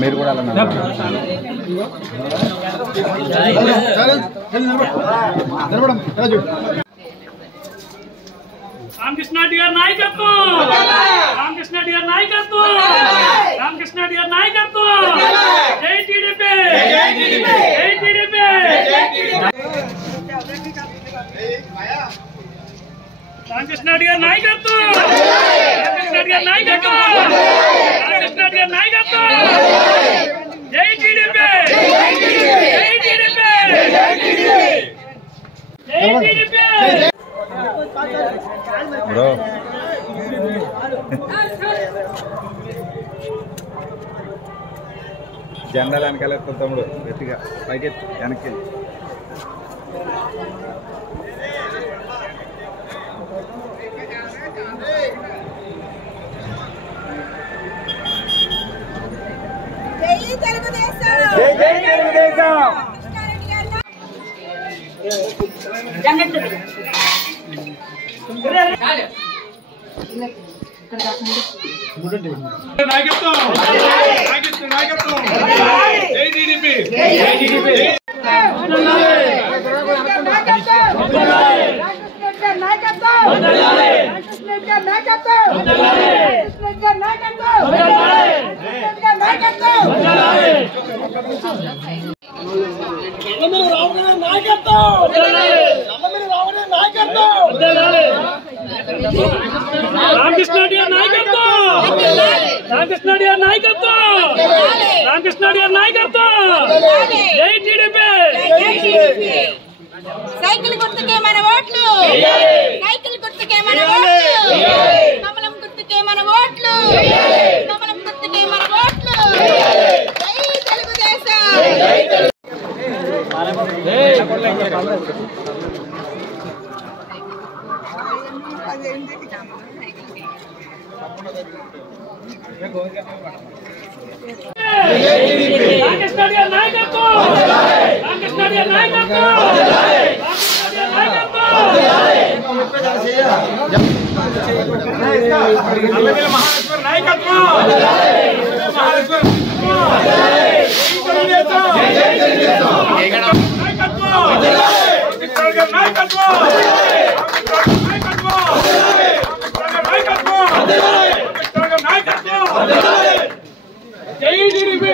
మీరు కూడా రామకృష్ణ రెడ్డి గారి నాయకత్వం, రామకృష్ణ రెడ్డి గారి నాయకత్వం, రామకృష్ణ రెడ్డి గారి నాయకత్వం. జై టీడీపీ, జై టీడీపీ, జై టీడీపీ. రామకృష్ణ రెడ్డి గారి నాయకత్వం, రామకృష్ణ రెడ్డి గారి నాయకత్వం, రామకృష్ణ రెడ్డి గారి నాయకత్వం. జై టీడీపీ, జై టీడీపీ, జై టీడీపీ. బ్రో జెండా వెనకాల తమ్ముడు గట్టిగా పైకి వెనక్కి నాయకత్వం, నాయకత్వం. జై టీడీపీ, జై టీడీపీ. రామకృష్ణ రెడ్డి గారి నాయకత్వం, రామకృష్ణ రెడ్డి గారి నాయకత్వం, రామకృష్ణ రెడ్డి గారి నాయకత్వం. జై టీడీపీ. సైకిల్ గుర్తుకే మన ఓట్లు, సైకిల్ గుర్తుకే మన ఓట్లు, కమలం గుర్తుకే మన ఓట్లు, కమలం గుర్తుకే మన ఓట్లు. జై తెలుగుదేశం. రామకృష్ణ రెడ్డి గారి నాయకత్వం, రామకృష్ణ రెడ్డి గారి నాయకత్వం, మహాలక్ష్మి నాయకత్వం, జై టీడీపీ.